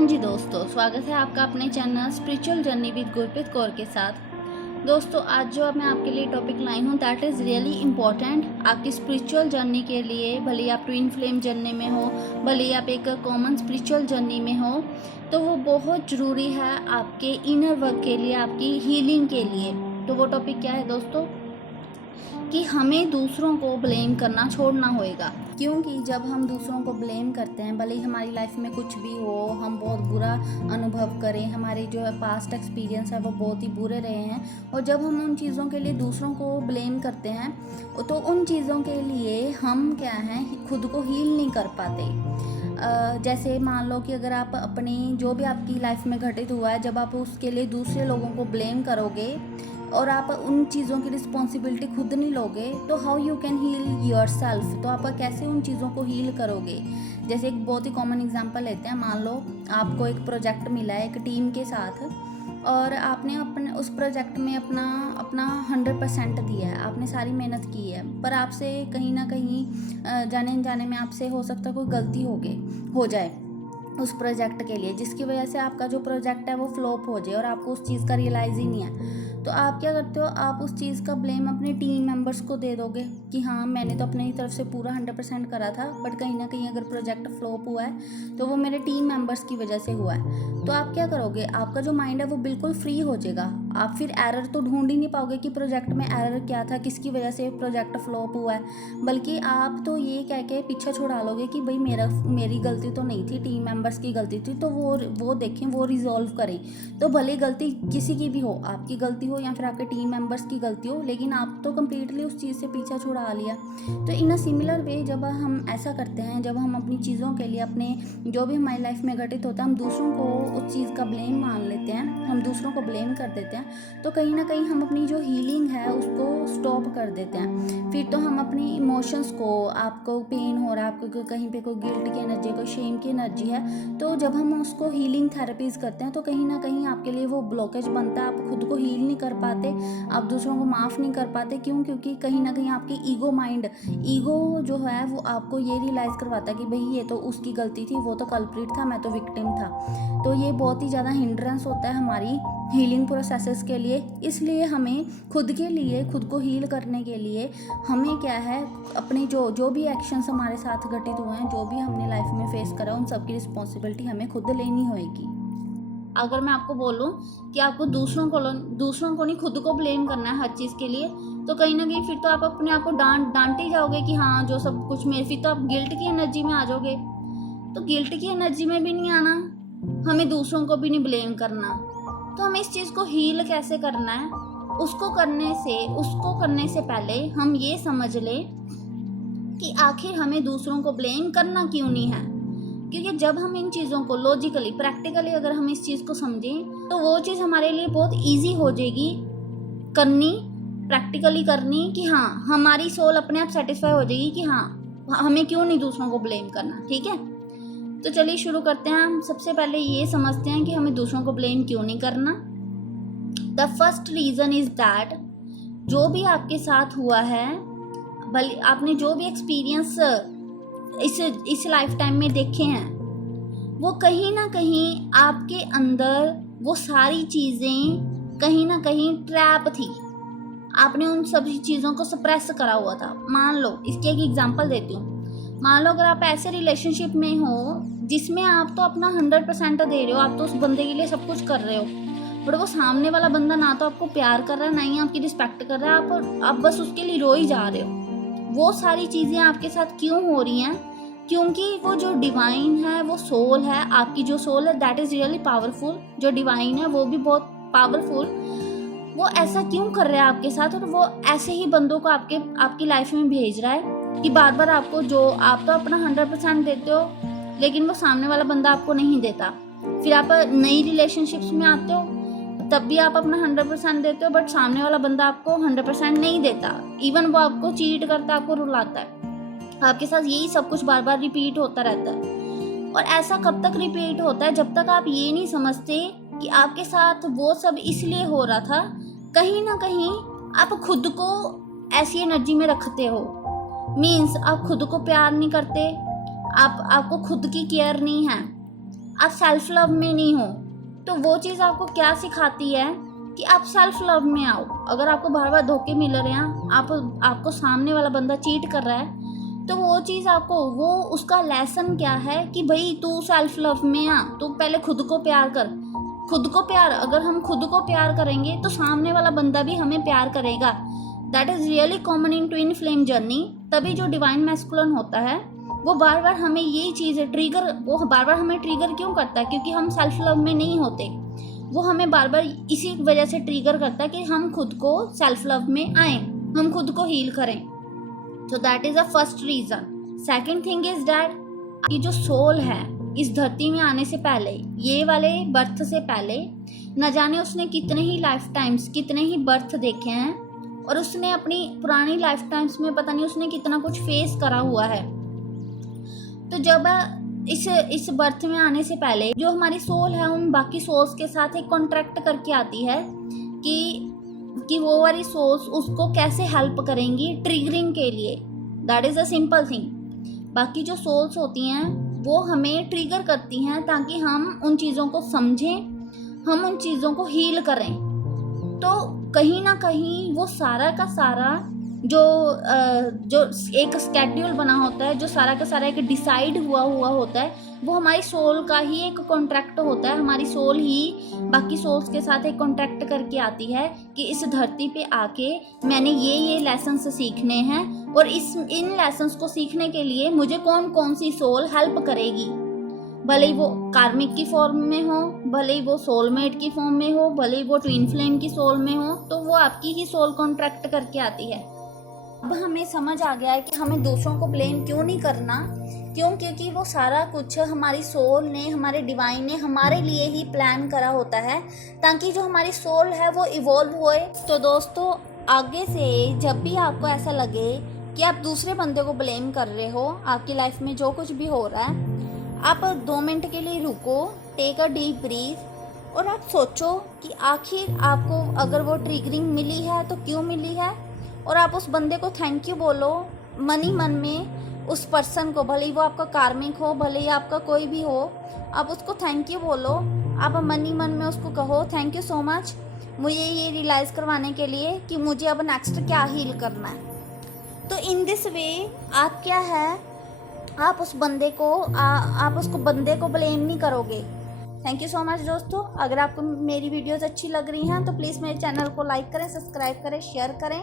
हाँ जी दोस्तों, स्वागत है आपका अपने channel spiritual journey with Gurpreet Kaur के साथ। दोस्तों आज जो मैं आपके लिए टॉपिक लाई हूँ दैट इज़ रियली इम्पॉर्टेंट आपकी स्पिरिचुअल जर्नी के लिए। भले आप ट्विन फ्लेम जर्नी में हो, भले आप एक कॉमन स्पिरिचुअल जर्नी में हो, तो वो बहुत ज़रूरी है आपके इनर वर्क के लिए, आपकी हीलिंग के लिए। तो वो टॉपिक क्या है दोस्तों कि हमें दूसरों को ब्लेम करना छोड़ना होएगा। क्योंकि जब हम दूसरों को ब्लेम करते हैं, भले ही हमारी लाइफ में कुछ भी हो, हम बहुत बुरा अनुभव करें, हमारे जो है पास्ट एक्सपीरियंस है वो बहुत ही बुरे रहे हैं, और जब हम उन चीज़ों के लिए दूसरों को ब्लेम करते हैं तो उन चीज़ों के लिए हम क्या हैं, खुद को हील नहीं कर पाते। जैसे मान लो कि अगर आप अपनी जो भी आपकी लाइफ में घटित हुआ है, जब आप उसके लिए दूसरे लोगों को ब्लेम करोगे और आप उन चीज़ों की रिस्पॉन्सिबिलिटी खुद नहीं लोगे, तो how you can heal yourself. तो आप कैसे उन चीज़ों को हील करोगे। जैसे एक बहुत ही कॉमन एग्जांपल लेते हैं। मान लो आपको एक प्रोजेक्ट मिला है एक टीम के साथ, और आपने अपने उस प्रोजेक्ट में अपना 100% दिया है, आपने सारी मेहनत की है, पर आपसे कहीं ना कहीं जाने अनजाने में आपसे हो सकता है कोई गलती हो जाए उस प्रोजेक्ट के लिए, जिसकी वजह से आपका जो प्रोजेक्ट है वो फ्लॉप हो जाए और आपको उस चीज़ का रियलाइज़ ही नहीं है। तो आप क्या करते हो, आप उस चीज़ का ब्लेम अपने टीम मेंबर्स को दे दोगे कि हाँ मैंने तो अपनी तरफ से पूरा 100% करा था, बट कहीं ना कहीं अगर प्रोजेक्ट फ्लॉप हुआ है तो वो मेरे टीम मेंबर्स की वजह से हुआ है। तो आप क्या करोगे, आपका जो माइंड है वो बिल्कुल फ्री हो जाएगा। आप फिर एरर तो ढूंढ ही नहीं पाओगे कि प्रोजेक्ट में एरर क्या था, किसकी वजह से प्रोजेक्ट फ्लॉप हुआ है, बल्कि आप तो ये कह के पीछे छुड़ा लोगे कि भाई मेरी गलती तो नहीं थी, टीम मेंबर्स की गलती थी, तो वो देखें, वो रिजॉल्व करें। तो भले गलती किसी की भी हो, आपकी गलती हो या फिर आपके टीम मेंबर्स की गलती हो, लेकिन आप तो कम्प्लीटली उस चीज़ से पीछा छुड़ा लिया। तो इन अ सिमिलर वे जब हम ऐसा करते हैं, जब हम अपनी चीज़ों के लिए, अपने जो भी हमारी लाइफ में घटित होता है, हम दूसरों को उस चीज़ का ब्लेम मान लेते हैं, हम दूसरों को ब्लेम कर देते हैं, तो कहीं ना कहीं हम अपनी जो हीलिंग है उसको स्टॉप कर देते हैं। फिर तो हम अपनी इमोशंस को, आपको पेन हो रहा है, आपको कहीं पे कोई गिल्ट की एनर्जी, कोई शेम की एनर्जी है, तो जब हम उसको हीलिंग थेरेपीज करते हैं तो कहीं ना कहीं आपके लिए वो ब्लॉकेज बनता है। आप खुद को हील नहीं कर पाते, आप दूसरों को माफ़ नहीं कर पाते। क्यों? क्योंकि कहीं ना कहीं आपकी ईगो जो है वो आपको ये रियलाइज़ करवाता है कि भाई ये तो उसकी गलती थी, वो तो कल्प्रिट था, मैं तो विक्टिम था। तो ये बहुत ही ज़्यादा हिंड्रेंस होता है हमारी हीलिंग प्रोसेसेस के लिए। इसलिए हमें खुद को हील करने के लिए हमें क्या है, अपने जो भी एक्शंस हमारे साथ घटित हुए हैं, जो भी हमने लाइफ में फेस करा, उन सब की रिस्पॉन्सिबिलिटी हमें खुद लेनी होएगी। अगर मैं आपको बोलूं कि आपको दूसरों को नहीं, खुद को ब्लेम करना है हर चीज़ के लिए, तो कहीं ना कहीं फिर तो आप अपने आप को डांट ही जाओगे कि हाँ जो सब कुछ मेरे, फिर तो आप गिल्ट की एनर्जी में आ जाओगे। तो गिल्ट की एनर्जी में भी नहीं आना, हमें दूसरों को भी नहीं ब्लेम करना। तो हमें इस चीज़ को हील कैसे करना है, उसको करने से पहले हम ये समझ लें कि आखिर हमें दूसरों को ब्लेम करना क्यों नहीं है। क्योंकि जब हम इन चीज़ों को लॉजिकली, प्रैक्टिकली अगर हम इस चीज़ को समझें तो वो चीज़ हमारे लिए बहुत ईजी हो जाएगी प्रैक्टिकली करनी, कि हाँ हमारी सोल अपने आप सेटिस्फाई हो जाएगी कि हाँ हमें क्यों नहीं दूसरों को ब्लेम करना। ठीक है, तो चलिए शुरू करते हैं। हम सबसे पहले ये समझते हैं कि हमें दूसरों को ब्लेम क्यों नहीं करना। The first reason is that जो भी आपके साथ हुआ है, भले आपने जो भी एक्सपीरियंस इस लाइफ टाइम में देखे हैं, वो कहीं ना कहीं आपके अंदर वो सारी चीज़ें कहीं ना कहीं ट्रैप थी। आपने उन सभी चीज़ों को सप्रेस करा हुआ था। मान लो, इसकी एक एग्जांपल देती हूँ। मान लो अगर आप ऐसे रिलेशनशिप में हो जिसमें आप तो अपना 100% दे रहे हो, आप तो उस बंदे के लिए सब कुछ कर रहे हो, बट वो सामने वाला बंदा ना तो आपको प्यार कर रहा है, ना ही आपकी रिस्पेक्ट कर रहा है, आप बस उसके लिए रो ही जा रहे हो। वो सारी चीज़ें आपके साथ क्यों हो रही हैं? क्योंकि वो जो डिवाइन है, वो सोल है, आपकी जो सोल है दैट इज़ रियली पावरफुल, जो डिवाइन है वो भी बहुत पावरफुल, वो ऐसा क्यों कर रहा है आपके साथ, और वो ऐसे ही बंदों को आपकी लाइफ में भेज रहा है कि बार बार आपको, जो आप तो अपना 100% देते हो लेकिन वो सामने वाला बंदा आपको नहीं देता। फिर आप नई रिलेशनशिप्स में आते हो, तब भी आप अपना 100% देते हो, बट सामने वाला बंदा आपको 100% नहीं देता। इवन वो आपको चीट करता है, आपको रुलाता है। आपके साथ यही सब कुछ बार बार रिपीट होता रहता है। और ऐसा कब तक रिपीट होता है? जब तक आप ये नहीं समझते कि आपके साथ वो सब इसलिए हो रहा था, कहीं ना कहीं आप खुद को ऐसी एनर्जी में रखते हो। मीन्स आप खुद को प्यार नहीं करते, आपको खुद की केयर नहीं है, आप सेल्फ लव में नहीं हो, तो वो चीज़ आपको क्या सिखाती है कि आप सेल्फ लव में आओ। अगर आपको बार बार धोखे मिल रहे हैं, आपको सामने वाला बंदा चीट कर रहा है, तो वो चीज़ आपको, वो उसका लेसन क्या है कि भाई तू सेल्फ लव में आ, तू पहले खुद को प्यार कर। खुद को प्यार, अगर हम खुद को प्यार करेंगे तो सामने वाला बंदा भी हमें प्यार करेगा। That is really common in twin flame journey. तभी जो डिवाइन मैस्कुलिन होता है वो बार बार हमें यही चीज़ ट्रिगर, वो बार बार हमें ट्रिगर क्यों करता है? क्योंकि हम सेल्फ लव में नहीं होते। वो हमें बार बार इसी वजह से ट्रिगर करता है कि हम खुद को सेल्फ लव में आए, हम खुद को हील करें। तो that is a first reason. Second thing is that ये जो सोल है इस धरती में आने से पहले, ये वाले बर्थ से पहले, न जाने उसने कितने ही लाइफ टाइम्स, कितने ही बर्थ देखे हैं, और उसने अपनी पुरानी लाइफ टाइम्स में पता नहीं उसने कितना कुछ फेस करा हुआ है। तो जब इस बर्थ में आने से पहले जो हमारी सोल है उन बाकी सोल्स के साथ एक कॉन्ट्रैक्ट करके आती है कि वो वाली सोल्स उसको कैसे हेल्प करेंगी ट्रिगरिंग के लिए। That is a simple thing. बाकी जो सोल्स होती हैं वो हमें ट्रिगर करती हैं ताकि हम उन चीज़ों को समझें, हम उन चीज़ों को हील करें। तो कहीं ना कहीं वो सारा का सारा जो एक स्केड्यूल बना होता है, जो सारा का सारा एक डिसाइड हुआ होता है, वो हमारी सोल का ही एक कॉन्ट्रैक्ट होता है। हमारी सोल ही बाकी सोल्स के साथ एक कॉन्ट्रैक्ट करके आती है कि इस धरती पे आके मैंने ये लेसन्स सीखने हैं, और इन लेसन्स को सीखने के लिए मुझे कौन कौन सी सोल हेल्प करेगी। भले ही वो कार्मिक की फॉर्म में हो, भले ही वो सोलमेट की फॉर्म में हो, भले ही वो ट्विन फ्लेम की सोल में हो, तो वो आपकी ही सोल कॉन्ट्रैक्ट करके आती है। अब हमें समझ आ गया है कि हमें दूसरों को ब्लेम क्यों नहीं करना, क्योंकि वो सारा कुछ हमारी सोल ने, हमारे डिवाइन ने हमारे लिए ही प्लान करा होता है ताकि जो हमारी सोल है वो इवॉल्व होए। तो दोस्तों, आगे से जब भी आपको ऐसा लगे कि आप दूसरे बंदे को ब्लेम कर रहे हो, आपकी लाइफ में जो कुछ भी हो रहा है, आप 2 मिनट के लिए रुको, टेक अ डीप ब्रीथ, और आप सोचो कि आखिर आपको अगर वो ट्रिगरिंग मिली है तो क्यों मिली है, और आप उस बंदे को थैंक यू बोलो मन ही मन में। उस पर्सन को, भले ही वो आपका कार्मिक हो, भले ही आपका कोई भी हो, आप उसको थैंक यू बोलो। आप मन ही मन में उसको कहो थैंक यू सो मच मुझे ये रियलाइज़ करवाने के लिए कि मुझे अब नेक्स्ट क्या हील करना है। तो इन दिस वे आप क्या है, आप उस बंदे को आप उसको बंदे को ब्लेम नहीं करोगे। थैंक यू सो मच दोस्तों। अगर आपको मेरी वीडियोज़ अच्छी लग रही हैं तो प्लीज़ मेरे चैनल को लाइक करें, सब्सक्राइब करें, शेयर करें।